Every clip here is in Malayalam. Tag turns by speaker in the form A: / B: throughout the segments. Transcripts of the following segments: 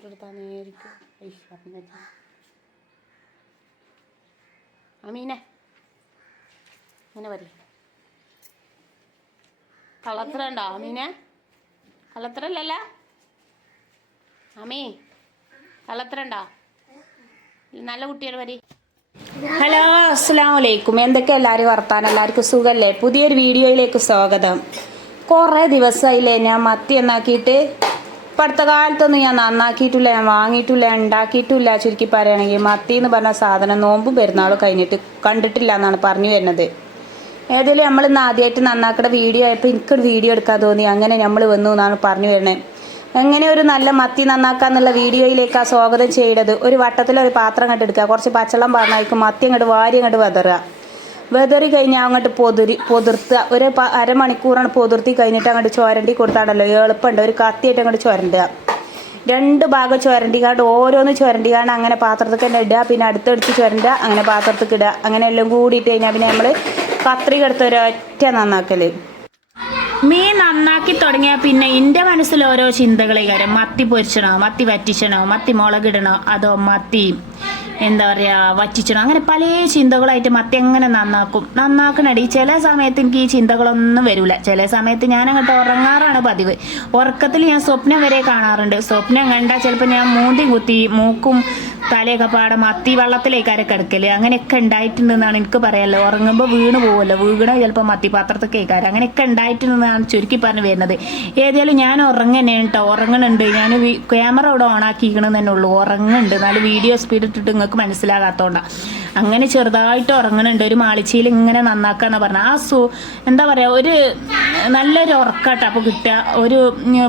A: അങ്ങോട്ട് എടുത്താൽ നേരിട്ട് അമീനെ. അങ്ങനെ പറയും കളത്ര ഉണ്ടോ അമീനെ. കളത്രല്ലല്ല അമീ കളത്ര ഉണ്ടോ നല്ല കുട്ടികൾ വരി. ഹലോ അസ്സാം വലൈക്കും എന്തൊക്കെ എല്ലാവരും വർത്താനം? എല്ലാവർക്കും സുഖല്ലേ? പുതിയൊരു വീഡിയോയിലേക്ക് സ്വാഗതം. കുറേ ദിവസമായില്ലേ ഞാൻ മത്തി എന്നാക്കിയിട്ട് ഇപ്പം കാലത്തൊന്നും ഞാൻ നന്നാക്കിയിട്ടില്ല ഞാൻ വാങ്ങിയിട്ടില്ല ഉണ്ടാക്കിയിട്ടില്ല ചുരുക്കി പറയുകയാണെങ്കിൽ മത്തി എന്ന് പറഞ്ഞ സാധനം നോമ്പും പെരുന്നാളും കഴിഞ്ഞിട്ട് കണ്ടിട്ടില്ല എന്നാണ് പറഞ്ഞു വരുന്നത്. ഏതായാലും നമ്മൾ ഇന്ന് ആദ്യമായിട്ട് നന്നാക്കുന്ന വീഡിയോ ആയപ്പോൾ എനിക്കൊരു വീഡിയോ എടുക്കാൻ തോന്നി അങ്ങനെ നമ്മൾ വന്നു എന്നാണ് പറഞ്ഞു വരുന്നത്. എങ്ങനെ ഒരു നല്ല മത്തി നന്നാക്കാന്നുള്ള ആ സ്വാഗതം ചെയ്യേണ്ടത് ഒരു വട്ടത്തിലൊരു പാത്രം കണ്ടെടുക്കുക കുറച്ച് പച്ചളം പറഞ്ഞായിരിക്കും മത്തി അങ്ങോട്ട് വാരി അങ്ങോട്ട് വെതറുക. വെതറി കഴിഞ്ഞാൽ അങ്ങോട്ട് പൊതിരി പൊതിർത്തുക ഒരു അരമണിക്കൂറാണ് പൊതിർത്തി കഴിഞ്ഞിട്ട് അങ്ങോട്ട് ചോരണ്ടി കൊടുത്താണല്ലോ. എളുപ്പമുണ്ട്. ഒരു കത്തിയായിട്ട് അങ്ങോട്ട് ചുരണ്ടുക രണ്ട് ഭാഗം ചുരണ്ടിക്കാണ്ട് ഓരോന്ന് ചുരണ്ടിക്കാണ്ട് അങ്ങനെ പാത്രത്തിൽ തന്നെ ഇടുക. പിന്നെ അടുത്തടുത്ത് ചുരണ്ടുക അങ്ങനെ പാത്രത്തിൽ ഇടുക. അങ്ങനെ എല്ലാം കൂടിയിട്ട് കഴിഞ്ഞാൽ പിന്നെ നമ്മൾ കത്രിക എടുത്ത് ഒരൊറ്റ നന്നാക്കൽ മീൻ നന്നാക്കി തുടങ്ങിയാൽ പിന്നെ എന്റെ മനസ്സിൽ ഓരോ ചിന്തകളെ കാര്യം മത്തി പൊരിച്ചണോ? മത്തി വറ്റിച്ചണോ? മത്തി മുളകിടണോ? അതോ മത്തി എന്താ പറയുക വച്ചിച്ചിടും അങ്ങനെ പല ചിന്തകളായിട്ട് മത്തി എങ്ങനെ നന്നാക്കും. നന്നാക്കണടി. ചില സമയത്ത് എനിക്ക് ഈ ചിന്തകളൊന്നും വരില്ല ചില സമയത്ത് ഞാൻ അങ്ങോട്ട് ഉറങ്ങാറാണ് പതിവ്. ഉറക്കത്തിൽ ഞാൻ സ്വപ്നം വരെ കാണാറുണ്ട്. സ്വപ്നം കണ്ടാൽ ചിലപ്പോൾ ഞാൻ മൂന്തി കുത്തി മൂക്കും തലയൊക്കെ പാടെ മത്തി വെള്ളത്തിലേക്ക് അരക്കെടുക്കൽ അങ്ങനെയൊക്കെ ഉണ്ടായിട്ടുണ്ടെന്നാണ് എനിക്ക് പറയാമല്ലോ ഉറങ്ങുമ്പോൾ വീണ് പോകുമല്ലോ വീണ ചിലപ്പോൾ മത്തി പാത്രത്തിൽ കേൾക്കാറ് അങ്ങനെയൊക്കെ ഉണ്ടായിട്ടുണ്ടെന്നാണ് ചുരുക്കി പറഞ്ഞു വരുന്നത്. ഏതായാലും ഞാൻ ഉറങ്ങന്നെ കേട്ടോ ഉറങ്ങണുണ്ട്. ഞാൻ ക്യാമറ ഇവിടെ ഓണാക്കിക്കണമെന്ന് തന്നെ ഉള്ളൂ. ഉറങ്ങുന്നുണ്ട്. എന്നാലും വീഡിയോ സ്പീഡ് ഇട്ടിട്ട് നിങ്ങൾക്ക് മനസ്സിലാകാത്തോണ്ടാ. അങ്ങനെ ചെറുതായിട്ട് ഉറങ്ങണുണ്ട്. ഒരു മാളിച്ചയിൽ ഇങ്ങനെ നന്നാക്കാന്ന് പറഞ്ഞാൽ ആ സു എന്താ പറയുക ഒരു നല്ലൊരു ഉറക്കാട്ടോ അപ്പോൾ കിട്ടുക. ഒരു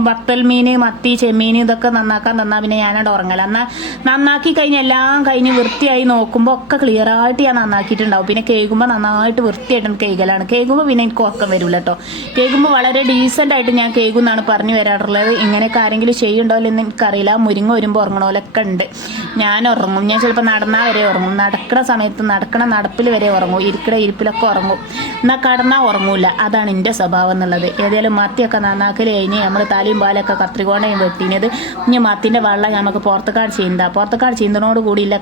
A: വത്തൽ മീൻ മത്തി ചെമ്മീൻ ഇതൊക്കെ നന്നാക്കാൻ തന്നാൽ പിന്നെ ഞാനവിടെ ഉറങ്ങല. എന്നാൽ നന്നാക്കി കഴിഞ്ഞ് എല്ലാം കഴിഞ്ഞ് വൃത്തിയായി നോക്കുമ്പോൾ ഒക്കെ ക്ലിയർ ആയിട്ട് ഞാൻ നന്നാക്കിയിട്ടുണ്ടാവും. പിന്നെ കേൾക്കുമ്പോൾ നന്നായിട്ട് വൃത്തിയായിട്ട് കേൾക്കലാണ് കേൾക്കുമ്പോൾ പിന്നെ എനിക്ക് ഉറക്കം വരില്ല കേട്ടോ കേൾക്കുമ്പോൾ വളരെ ഡീസന്റ് ആയിട്ട് ഞാൻ കേൾക്കുമെന്നാണ് പറഞ്ഞു വരാറുള്ളത്. ഇങ്ങനെയൊക്കെ ആരെങ്കിലും ചെയ്യുന്നുണ്ടോ എന്ന് എനിക്കറിയില്ല. മുരിങ്ങ വരുമ്പോൾ ഉറങ്ങണ ഉണ്ട്. ഞാൻ ഉറങ്ങും. ഞാൻ ചിലപ്പോൾ നടന്നാൽ വരെ ഉറങ്ങും. നടക്കണ സമയത്ത് നടക്കണ നടപ്പിൽ വരെ ഉറങ്ങും ഇരിക്കണ ഇരിപ്പിലൊക്കെ ഉറങ്ങും. എന്നാൽ കടന്നാൽ ഉറങ്ങൂല. അതാണ് എന്റെ സ്വഭാവം എന്നുള്ളത്. ഏതായാലും മത്തിയൊക്കെ നന്നാക്കൽ കഴിഞ്ഞ് നമ്മൾ തലയും പാലൊക്കെ കത്രികോണയും വെട്ടിനത് ഇനി മത്തിന്റെ വെള്ളം നമുക്ക് പുറത്തേക്കാട് ചെയ്യുന്നതാ പുറത്തേക്കാട് ചെയ്യുന്നതിനോട് കൂടിയില്ല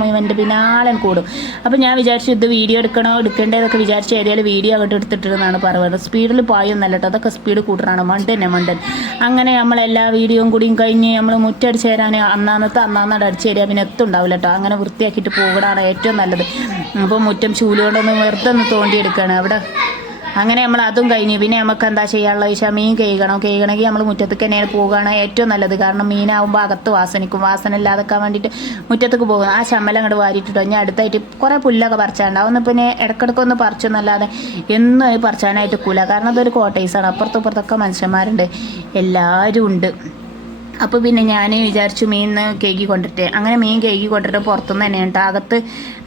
A: മുഴുവൻ എന്റെ പിന്നാലെ കൂടും. അപ്പം ഞാൻ വിചാരിച്ചു ഇത് വീഡിയോ എടുക്കണോ എടുക്കേണ്ടതൊക്കെ വിചാരിച്ച് ഏതായാലും വീഡിയോ അങ്ങോട്ട് എടുത്തിട്ടെന്നാണ് പറയുന്നത്. സ്പീഡിൽ പായൊന്നല്ല കേട്ടോ അതൊക്കെ സ്പീഡ് കൂട്ടറാണ് മണ്ടൻ മണ്ടൻ. അങ്ങനെ നമ്മൾ എല്ലാ വീഡിയോയും കൂടിയും കഴിഞ്ഞ് നമ്മൾ മുറ്റടിച്ച് തരാൻ അന്നാന്നത്തെ അന്നാന്നാട് അടിച്ച് തരിക പിന്നെ എത്തുണ്ടാവില്ല കേട്ടോ അങ്ങനെ വൃത്തിയാക്കിയിട്ട് പോകണമാണ് ഏറ്റവും നല്ലത്. അപ്പോൾ മുറ്റം ചൂലുകൊണ്ടൊന്ന് വെറുതെ ഒന്ന് തോണ്ടിയെടുക്കുകയാണ് അവിടെ അങ്ങനെ നമ്മൾ അതും കഴിഞ്ഞ്. പിന്നെ നമുക്ക് എന്താ ചെയ്യാനുള്ള വെച്ചാൽ മീൻ കഴുകണം. കഴുകണമെങ്കിൽ നമ്മൾ മുറ്റത്തേക്ക് തന്നെയാണ് പോകുകയാണ് ഏറ്റവും നല്ലത്. കാരണം മീനാവുമ്പോൾ അകത്ത് വാസനിക്കും. വാസന ഇല്ലാതെക്കാൻ വേണ്ടിയിട്ട് മുറ്റത്തേക്ക് പോകും ആ ശമലം അങ്ങോട്ട് വാരിയിട്ടോ ഞാൻ അടുത്തായിട്ട് കുറേ പുല്ലൊക്കെ പറിച്ചാണ്ട്. അതൊന്ന് പിന്നെ ഇടക്കിടക്കൊന്ന് പറിച്ചെന്നല്ലാതെ എന്നും അത് പറിച്ചാനായിട്ട് കൂല കാരണം അതൊരു കോട്ടേഴ്സാണ്. അപ്പുറത്തും ഇപ്പുറത്തൊക്കെ മനുഷ്യന്മാരുണ്ട്. എല്ലാവരും ഉണ്ട്. അപ്പോൾ പിന്നെ ഞാൻ വിചാരിച്ചു മീൻ കേക്ക് കൊണ്ടിട്ട്. അങ്ങനെ മീൻ കേക്ക് കൊണ്ടിട്ട് പുറത്തുനിന്ന് തന്നെ കേട്ടോ അകത്ത്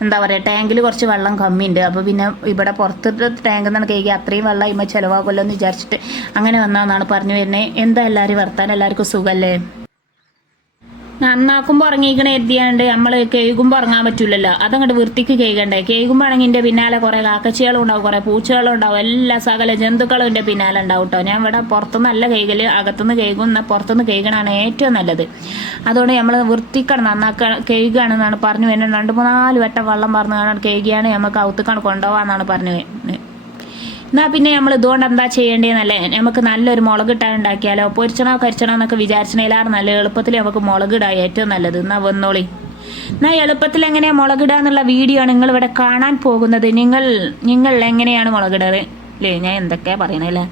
A: എന്താ പറയുക ടാങ്കിൽ കുറച്ച് വെള്ളം കമ്മിയുണ്ട്. അപ്പോൾ പിന്നെ ഇവിടെ പുറത്തിട്ട് ടാങ്കിൽ നിന്നാണ് കേക്ക് അത്രയും വെള്ളം ഇമ്മ ചിലവാകുമല്ലോ എന്ന് വിചാരിച്ചിട്ട് അങ്ങനെ വന്നതെന്നാണ് പറഞ്ഞു വരുന്നത്. എന്താ എല്ലാവരും വർത്താൻ എല്ലാവർക്കും സുഖമല്ലേ നന്നാക്കുമ്പോൾ ഉറങ്ങിക്കണ എത്തിയാണ്ട് നമ്മൾ കേൾക്കുമ്പോൾ ഉറങ്ങാൻ പറ്റില്ലല്ലോ അതങ്ങോട്ട് വൃത്തിക്ക് കേൾക്കണ്ടേ. കേൾക്കുമ്പോൾ ആണെങ്കിൽ എന്റെ പിന്നാലെ കുറേ കാക്കച്ചികളും ഉണ്ടാവും കുറേ പൂച്ചകളും ഉണ്ടാവും എല്ലാ സകല ജന്തുക്കളും എന്റെ പിന്നാലെ ഉണ്ടാവും കേട്ടോ ഞാൻ ഇവിടെ പുറത്തുനിന്ന് നല്ല കേൾക്കൽ അകത്തുനിന്ന് കേൾക്കും എന്നാൽ പുറത്തുനിന്ന് കേൾക്കണതാണ് ഏറ്റവും നല്ലത്. അതുകൊണ്ട് നമ്മൾ വൃത്തിക്കാണ് നന്നാക്ക കേൾക്കുകയാണെന്നാണ് പറഞ്ഞു വരുന്നത്. രണ്ട് മൂന്നാൽ വട്ടം വെള്ളം പറഞ്ഞു കാണാൻ കേൾക്കുകയാണ് നമുക്ക് ഔത്തുക്കാണ് കൊണ്ടുപോകാമെന്നാണ് പറഞ്ഞു വരുന്നത് എന്നാ പിന്നെ നമ്മൾ ഇതുകൊണ്ട് എന്താ ചെയ്യേണ്ടതെന്നല്ലേ നമുക്ക് നല്ലൊരു മുളക് ഇട്ടാൻ ഉണ്ടാക്കിയാലോ? പൊരിച്ചണോ കരിച്ചണോ എന്നൊക്കെ വിചാരിച്ചണേലാണ് നല്ല എളുപ്പത്തിൽ നമുക്ക് മുളക് ഇടാം ഏറ്റവും നല്ലത്. എന്നാ വന്നോളി. എന്നാൽ എളുപ്പത്തിൽ എങ്ങനെയാണ് മുളകിടുക എന്നുള്ള വീഡിയോ ആണ് നിങ്ങൾ ഇവിടെ കാണാൻ പോകുന്നത്. നിങ്ങൾ നിങ്ങൾ എങ്ങനെയാണ് മുളകിടാറ് അല്ലേ ഞാൻ എന്തൊക്കെയാ പറയണല്ലേ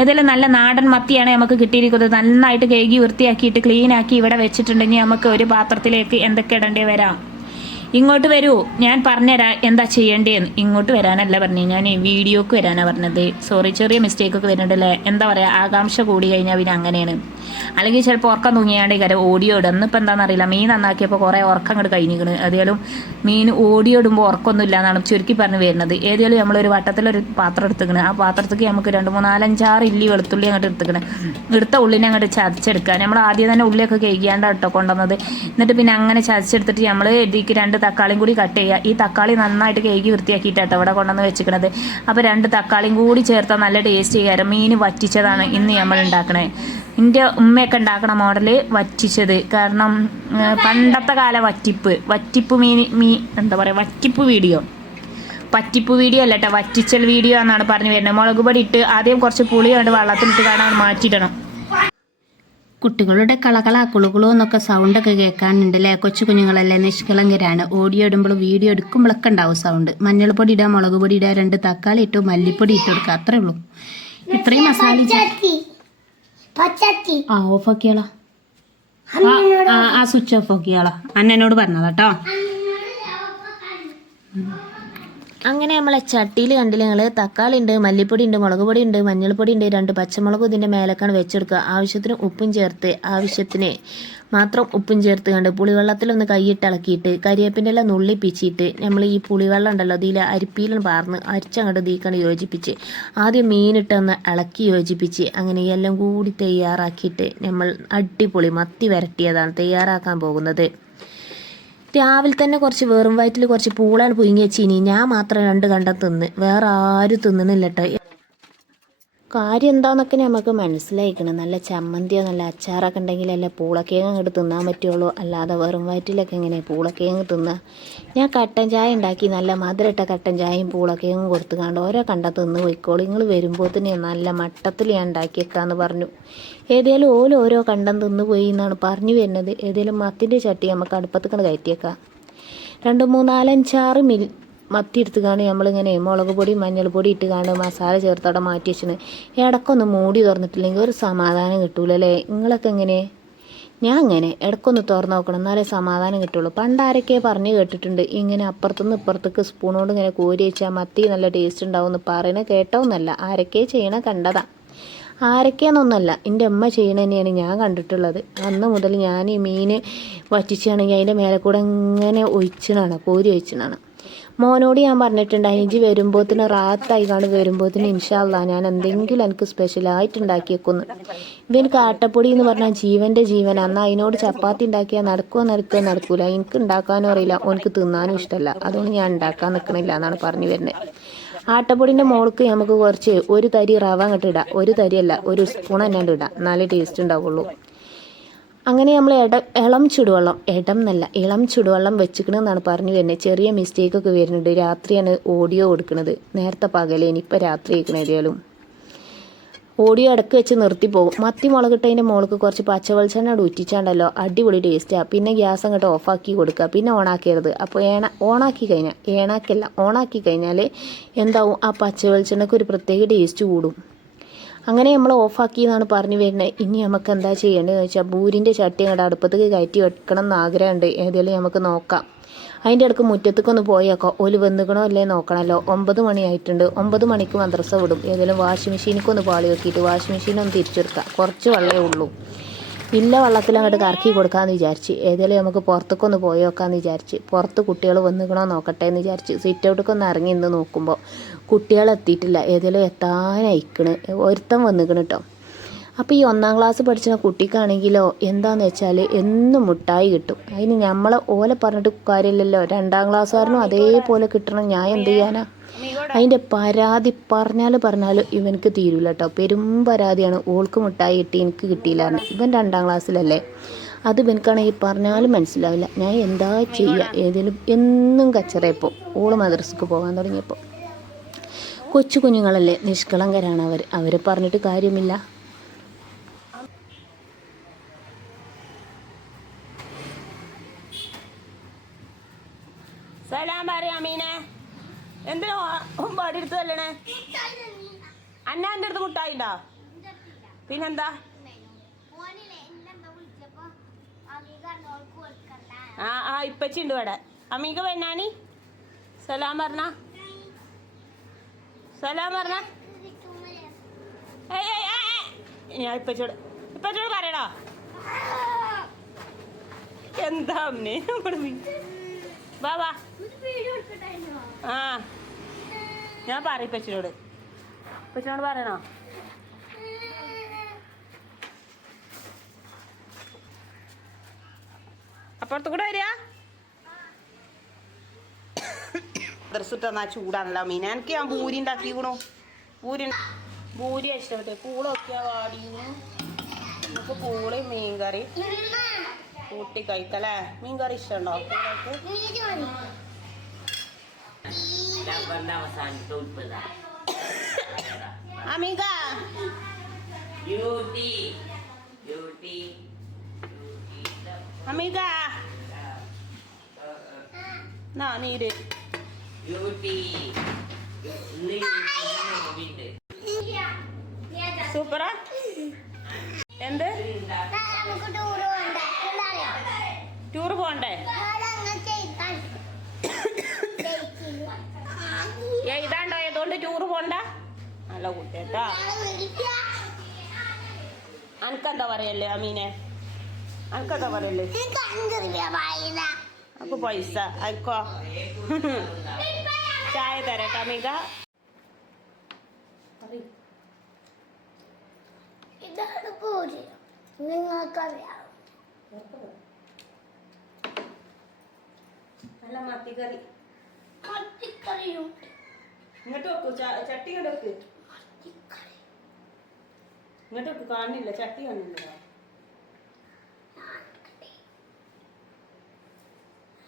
A: ഏതായാലും നല്ല നാടൻ മത്തിയാണ് നമുക്ക് കിട്ടിയിരിക്കുന്നത്. നന്നായിട്ട് കഴുകി വൃത്തിയാക്കിയിട്ട് ക്ലീനാക്കി ഇവിടെ വെച്ചിട്ടുണ്ടെങ്കിൽ നമുക്ക് ഒരു പാത്രത്തിലേക്ക് എന്തൊക്കെ ഇടേണ്ടി വരാം? ഇങ്ങോട്ട് വരൂ ഞാൻ പറഞ്ഞുതരാം എന്താ ചെയ്യേണ്ടതെന്ന് ഇങ്ങോട്ട് വരാനല്ല പറഞ്ഞു ഞാൻ വീഡിയോക്ക് വരാനാണ് പറഞ്ഞത്. സോറി ചെറിയ മിസ്റ്റേക്ക് ഒക്കെ വരുന്നുണ്ടല്ലേ? എന്താ പറയുക ആകാംക്ഷ കൂടി കഴിഞ്ഞാൽ പിന്നെ അങ്ങനെയാണ്. അല്ലെങ്കിൽ ചിലപ്പോൾ ഉറക്കം തൂങ്ങിയാണ്ട് കാര്യം ഓഡിയോ ഇടും. ഇന്നിപ്പോൾ എന്താണെന്ന് അറിയില്ല മീൻ നന്നാക്കിയപ്പോൾ കുറേ ഉറക്കം അങ്ങോട്ട് കഴിഞ്ഞിരിക്കണ്. ഏതായാലും മീൻ ഓടിയോ ഇടുമ്പോൾ ഉറക്കമൊന്നും ഇല്ല എന്നാണ് ചുരുക്കി പറഞ്ഞ് വരുന്നത്. ഏതായാലും നമ്മളൊരു വട്ടത്തിലൊരു പാത്രം എടുത്തുക്കണ്. ആ പാത്രത്തേക്ക് നമുക്ക് രണ്ട് മൂന്ന് നാലഞ്ചാറ് ഇല്ലി വെളുത്തുള്ളി അങ്ങോട്ട് എടുത്തുക്കണ്. എടുത്ത ഉള്ളിനെ അങ്ങോട്ട് ചതച്ചെടുക്കുക. നമ്മൾ ആദ്യം തന്നെ ഉള്ളിയൊക്കെ കഴിക്കാണ്ടാണ് കേട്ടോ കൊണ്ടുവന്നത്. എന്നിട്ട് പിന്നെ അങ്ങനെ ചതച്ചെടുത്തിട്ട് നമ്മൾ ഇതിലേക്ക് രണ്ട് തക്കാളിയും കൂടി കട്ട് ചെയ്യുക. ഈ തക്കാളി നന്നായിട്ട് കേക്ക് വൃത്തിയാക്കിയിട്ടാട്ടോ ഇവിടെ കൊണ്ടുവന്ന് വെച്ചിരിക്കുന്നത് അപ്പോൾ രണ്ട് തക്കാളിയും കൂടി ചേർത്താൽ നല്ല ടേസ്റ്റ് ചെയ്യാറ് മീൻ വറ്റിച്ചതാണ് ഇന്ന് നമ്മൾ ഉണ്ടാക്കണേ. എന്റെ ഉമ്മയൊക്കെ ഉണ്ടാക്കണ മോഡൽ വറ്റിച്ചത്. കാരണം പണ്ടത്തെ കാല വറ്റിപ്പ്. വറ്റിപ്പ് മീൻ മീ എന്താ പറയുക വറ്റിപ്പ് വീഡിയോ പറ്റിപ്പ് വീഡിയോ അല്ല കേട്ടോ വറ്റിച്ചൽ വീഡിയോ എന്നാണ് പറഞ്ഞു വരുന്നത്. മുളക് പൊടി ഇട്ട് ആദ്യം കുറച്ച് പുളി കണ്ട് വെള്ളത്തിലിട്ട് കാണാൻ മാറ്റിയിടണം.
B: കുട്ടികളുടെ കളകള കുളുകളോ എന്നൊക്കെ സൗണ്ടൊക്കെ കേൾക്കാനുണ്ട് അല്ലേ കൊച്ചു കുഞ്ഞുങ്ങളല്ലേ നിഷ്കളങ്കരാണ്. ഓഡിയോ ഇടുമ്പോൾ വീഡിയോ എടുക്കുമ്പോഴൊക്കെ ഉണ്ടാവും സൗണ്ട് മഞ്ഞൾപ്പൊടി ഇടുക മുളക് പൊടി ഇടുക രണ്ട് തക്കാളി ഇട്ടു മല്ലിപ്പൊടി ഇട്ട് കൊടുക്കുക അത്രേ ഉള്ളൂ. ഇത്രയും മസാല ആ ഓഫ് ആക്കിയാളോ. ആ സ്വിച്ച് ഓഫ് ആക്കിയാളോ. അന്നോട് പറഞ്ഞതാട്ടോ അങ്ങനെ നമ്മളെ ചട്ടിയിൽ കണ്ടില്ല നിങ്ങൾ തക്കാളി ഉണ്ട് മല്ലിപ്പൊടി ഉണ്ട് മുളക് പൊടി ഉണ്ട് മഞ്ഞൾപ്പൊടി ഉണ്ട് രണ്ട് പച്ചമുളകും ഇതിന്റെ മേലേക്കാണ് വെച്ചെടുക്കുക. ആവശ്യത്തിന് ഉപ്പും ചേർത്ത് ആവശ്യത്തിന് മാത്രം ഉപ്പും ചേർത്ത് കണ്ട് പുളിവെള്ളത്തിലൊന്ന് കൈയിട്ട് ഇളക്കിയിട്ട് കരിയേപ്പിന്റെ എല്ലാം നുള്ളി പിച്ചിട്ട് നമ്മൾ ഈ പുളിവെള്ളം ഉണ്ടല്ലോ അതിൽ അരിപ്പിയിലും പാർന്ന് അരിച്ചങ്ങോട്ട് തീക്കണ്ട് യോജിപ്പിച്ച് ആദ്യം മീനിട്ടൊന്ന് ഇളക്കി യോജിപ്പിച്ച് അങ്ങനെ എല്ലാം കൂടി തയ്യാറാക്കിയിട്ട് നമ്മൾ അടിപൊളി മത്തി വരട്ടിയതാണ് തയ്യാറാക്കാൻ പോകുന്നത്. രാവിലെ തന്നെ കുറച്ച് വെറും വയറ്റിൽ കുറച്ച് പൂളാണ് പുഴുങ്ങി വെച്ചിനി. ഞാൻ മാത്രം രണ്ട് കണ്ട തിന്ന്. വേറെ ആരും തിന്നണില്ല കേട്ടോ കാര്യം എന്താണെന്നൊക്കെ നമുക്ക് മനസ്സിലായിക്കണം. നല്ല ചമ്മന്തിയോ നല്ല അച്ചാറൊക്കെ അല്ല പൂളക്കേങ്ങ് അങ്ങോട്ട് തിന്നാൻ പറ്റുള്ളൂ. അല്ലാതെ വെറും വയറ്റിലൊക്കെ എങ്ങനെ പൂളക്കേങ്ങ് തിന്നുക ഞാൻ കട്ടൻ ചായ ഉണ്ടാക്കി. നല്ല മധുരട്ട കട്ടൻ ചായയും പൂളക്കേങ്ങും കൊടുത്തു കണ്ട് ഓരോ കണ്ട തിന്ന് പോയിക്കോളൂ. നിങ്ങൾ വരുമ്പോൾ തന്നെ നല്ല മട്ടത്തിൽ ഞാൻ ഉണ്ടാക്കിയേക്കാന്ന് പറഞ്ഞു. ഏതേലും ഓല ഓരോ കണ്ടം തിന്നുപോയി എന്നാണ് പറഞ്ഞു വരുന്നത്. ഏതേലും മത്തിന്റെ ചട്ടി നമുക്ക് അടുപ്പത്തേക്കാണ് കയറ്റിയേക്കാം. രണ്ട് മൂന്നാലഞ്ചാറ് മിൽ മത്തി എടുത്ത് കാണി നമ്മളിങ്ങനെ മുളക് പൊടി മഞ്ഞൾപ്പൊടി കാണും മസാല ചേർത്തോടെ മാറ്റി വെച്ചിന്. ഇടക്കൊന്ന് മൂടി തുറന്നിട്ടില്ലെങ്കിൽ ഒരു സമാധാനം കിട്ടൂലല്ലേ നിങ്ങളൊക്കെ എങ്ങനെ? ഞാൻ അങ്ങനെ. ഇടക്കൊന്ന് തുറന്ന് നോക്കണം. എന്നാലേ സമാധാനം കിട്ടുള്ളൂ. പണ്ട് ആരൊക്കെ പറഞ്ഞു കേട്ടിട്ടുണ്ട്. ഇങ്ങനെ അപ്പുറത്തുനിന്ന് ഇപ്പുറത്തേക്ക് സ്പൂണോട് ഇങ്ങനെ കോരി വെച്ചാൽ മത്തി നല്ല ടേസ്റ്റ് ഉണ്ടാവും എന്ന് പറയണ കേട്ടോന്നല്ല. ആരൊക്കെ ചെയ്യണ കണ്ടതാ. ആരൊക്കെയാണെന്നൊന്നല്ല എന്റെ അമ്മ ചെയ്യണ തന്നെയാണ് ഞാൻ കണ്ടിട്ടുള്ളത്. അന്ന് മുതൽ ഞാൻ ഈ മീൻ വറ്റിച്ചാണെങ്കിൽ അതിന്റെ മേലെ കൂടെ ഇങ്ങനെ ഒഴിച്ചണാണ് കോരി ഒഴിച്ചണാണ്. മോനോട് ഞാൻ പറഞ്ഞിട്ടുണ്ടായി ഇഞ്ചി വരുമ്പോത്തിന് റാത്തായി കാണ് വരുമ്പോത്തിന് ഇൻഷാല്ല ഞാൻ എന്തെങ്കിലും എനിക്ക് സ്പെഷ്യലായിട്ട് ഉണ്ടാക്കിയേക്കുന്നു. ഇവനക്ക് ആട്ടപ്പൊടി എന്ന് പറഞ്ഞാൽ ജീവന്റെ ജീവൻ അന്ന് അതിനോട് ചപ്പാത്തി ഉണ്ടാക്കിയാൽ നടക്കുമോ നടക്കുമോ നടക്കൂല. എനിക്ക് ഉണ്ടാക്കാനും അറിയില്ല ഓനക്ക് തിന്നാനും ഇഷ്ടമല്ല അതുകൊണ്ട് ഞാൻ ഉണ്ടാക്കാൻ നിൽക്കണില്ല എന്നാണ് പറഞ്ഞു വരുന്നത്. ആട്ടപ്പൊടിന്റെ മോൾക്ക് നമുക്ക് കുറച്ച് ഒരു തരി റവ അങ്ങോട്ട് ഇടാം. ഒരു തരിയല്ല ഒരു സ്പൂൺ എന്നാണ്ട് ഇടാം. നല്ല ടേസ്റ്റ് ഉണ്ടാവുള്ളൂ. അങ്ങനെ നമ്മൾ ഇട ഇളം ചുടുവെള്ളം ഇടം എന്നല്ല ഇളം ചുടുവെള്ളം വെച്ചിക്കണമെന്നാണ് പറഞ്ഞു വരുന്നത് ചെറിയ മിസ്റ്റേക്കൊക്കെ വരുന്നുണ്ട്. രാത്രിയാണ് ഓഡിയോ കൊടുക്കുന്നത് നേരത്തെ പകലേനിപ്പോൾ രാത്രി ആയിക്കണേലും ഓഡിയോ ഇടയ്ക്ക് വെച്ച് നിർത്തി പോകും. മത്തി മുളകിട്ടതിന്റെ മുളക്ക് കുറച്ച് പച്ചവെളിച്ചെണ്ണ ഉറ്റിച്ചാണ്ടല്ലോ അടിപൊളി ടേസ്റ്റാണ് പിന്നെ ഗ്യാസ് അങ്ങോട്ട് ഓഫാക്കി കൊടുക്കുക. പിന്നെ ഓണാക്കരുത് അപ്പോൾ ഏണ ഓണാക്കി കഴിഞ്ഞാൽ ഏണാക്കല്ല ഓണാക്കി കഴിഞ്ഞാൽ എന്താവും? ആ പച്ചവെളിച്ചെണ്ണയ്ക്ക് ഒരു പ്രത്യേക ടേസ്റ്റ് കൂടും. അങ്ങനെ നമ്മൾ ഓഫാക്കി എന്നാണ് പറഞ്ഞു വരുന്നത്. ഇനി നമുക്ക് എന്താ ചെയ്യേണ്ടതെന്ന് വെച്ചാൽ ബൂരിന്റെ ചട്ടി അങ്ങോട്ട് അടുപ്പത്തേക്ക് കയറ്റി വെക്കണം എന്ന് ആഗ്രഹമുണ്ട്. ഏതെങ്കിലും നമുക്ക് നോക്കാം. അതിന്റെ ഇടയ്ക്ക് മുറ്റത്തേക്കൊന്ന് പോയേക്കോ. ഓൽ വന്നുകണോ അല്ലേ നോക്കണമല്ലോ ഒമ്പത് മണിയായിട്ടുണ്ട്. ഒമ്പത് മണിക്ക് മദ്രസ വിടും. ഏതെങ്കിലും വാഷിംഗ് മെഷീനിക്കൊന്ന് പാളി വെക്കിയിട്ട് വാഷിംഗ് മെഷീനൊന്ന് തിരിച്ചെടുക്കാം. കുറച്ച് വെള്ളമേ ഉള്ളൂ. ഇല്ല വെള്ളത്തിൽ അങ്ങോട്ട് കറക്കി കൊടുക്കാമെന്ന് വിചാരിച്ച്. ഏതായാലും നമുക്ക് പുറത്തേക്കൊന്ന് പോയി നോക്കാമെന്ന് വിചാരിച്ച്. പുറത്ത് കുട്ടികൾ വന്നിക്കണോ നോക്കട്ടെ എന്ന് വിചാരിച്ച്. സിറ്റ് ഔട്ടൊക്കെ ഇറങ്ങി നിന്ന് നോക്കുമ്പോൾ കുട്ടികൾ എത്തിയിട്ടില്ല ഏതെങ്കിലും എത്താനയക്കണ് ഒരുത്തം വന്നിക്കണ് കേട്ടോ അപ്പോൾ ഈ ഒന്നാം ക്ലാസ് പഠിച്ച കുട്ടിക്കാണെങ്കിലോ എന്താന്ന് വെച്ചാൽ എന്നും മുട്ടായി കിട്ടും. അതിന് നമ്മളെ ഓലെ പറഞ്ഞിട്ട് കാര്യമില്ലല്ലോ. രണ്ടാം ക്ലാസ്സുകാരനും അതേപോലെ കിട്ടണം. ഞാൻ എന്ത് ചെയ്യാനാ? അതിന്റെ പരാതി പറഞ്ഞാൽ പറഞ്ഞാൽ ഇവനക്ക് തീരൂല കേട്ടോ പെരും പരാതിയാണ്. ഓൾക്ക് മുട്ടായി കിട്ടി എനിക്ക് കിട്ടിയില്ലാന്ന് ഇവൻ രണ്ടാം ക്ലാസ്സിലല്ലേ അത് ഇവനക്കാണെങ്കിൽ പറഞ്ഞാലും മനസ്സിലാവില്ല. ഞാൻ എന്താ ചെയ്യുക ഏതെങ്കിലും എന്നും കച്ചറയപ്പോൾ ഓൾ മദ്രസക്ക് പോകാൻ തുടങ്ങിയപ്പോൾ കൊച്ചു കുഞ്ഞുങ്ങളല്ലേ നിഷ്കളങ്കരാണ് അവർ അവരെ പറഞ്ഞിട്ട് കാര്യമില്ല.
A: സലാം പറയാ അമീനെ. എന്തിനാ പാടി എടുത്ത് തല്ലണേ? അന്ന എന്റെ അടുത്ത് മുട്ടായിണ്ടോ? പിന്നെന്താ? ആ ആ ഇപ്പച്ചിണ്ട് ഇവിടെ. അമീക വെണ്ണാനി സലാം പറഞ്ഞ? സലാം പറഞ്ഞ. ഞാൻ ഇപ്പച്ചോട് ഇപ്പച്ചോട് പറയടാ എന്താ അമ്മേ? വാ വാ ആ. ഞാൻ പറ ഇപ്പച്ചിനോട്. ഇപ്പച്ചിനോട് പറയണോ? അപ്പുറത്ത് കൂടെ വരിക.
C: ഡ്രസ് ഇട്ടെന്നാ ചൂടാണല്ലോ. മീൻ എനിക്ക് ഞാൻ പൂരി ഉണ്ടാക്കിക്കണു. പൂരി പൂരി ഇഷ്ടപ്പെട്ടെ പൂളൊക്കെയാ വാടിന്ന് നമുക്ക് പൂളി മീൻകറി കൂട്ടി കഴിക്കല്ലേ? മീൻകറി ഇഷ്ടമുണ്ടോ? പൂളക്ക്?
D: Laban അവസാനത്തെ ഉൾപ്പെടാ
C: അമിക അമിക നാ നീര്
D: വീണ്ട്
C: സൂപ്പറാ? എന്ത്? ടൂർ പോണ്ടേ എഴുതാണ്ടോ ഏതുകൊണ്ട് ടൂർ പോണ്ട? നല്ല കുട്ടിയേട്ടാ. അനക്കെന്താ പറയല്ലേ അമീനെ? അനക്കെന്താ പറയല്ലേ അപ്പൊ പൈസ അയക്കോ? ചായ തരട്ടെ അമിക
E: ഇതാണ് പൂരി. നിങ്ങൾക്കറിയാം
C: നല്ല മത്തിക്കറി.
E: മത്തിക്കറിയുണ്ട്
C: ഇങ്ങോട്ട് വെക്കൂ. ചട്ടി ഇങ്ങോട്ട് ഇങ്ങോട്ട് വെക്കൂ. കാണില്ല ചട്ടി കാണില്ല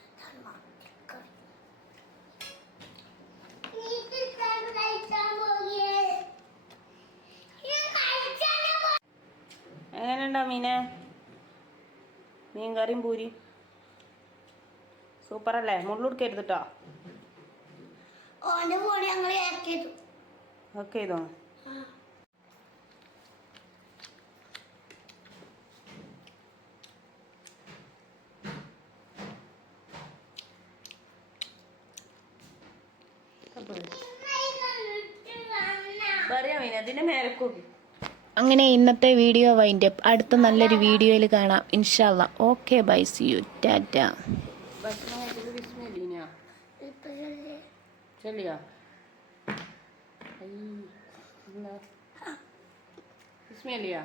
E: ഇതാണ് മത്തിക്കറി ഇത് കഴിച്ചാൽ പോകിയേ ഞാൻ കഴിച്ചാലും
C: എങ്ങനെയുണ്ടോ മീനെ മീൻകറിയും പൂരി. സൂപ്പറല്ലേ മുള്ളുടുക്കരുത് കേട്ടോ ഓക്കെ ചെയ്തോ. പറയാ മീനെ അതിന്റെ മേലക്കൂടി
B: അങ്ങനെ ഇന്നത്തെ വീഡിയോ വൈൻഡ് അപ്പ് അടുത്ത നല്ലൊരു വീഡിയോയിൽ കാണാം. ഇൻഷാല്ല okay bye see you tata
C: cheerio വിസ്മയില്ല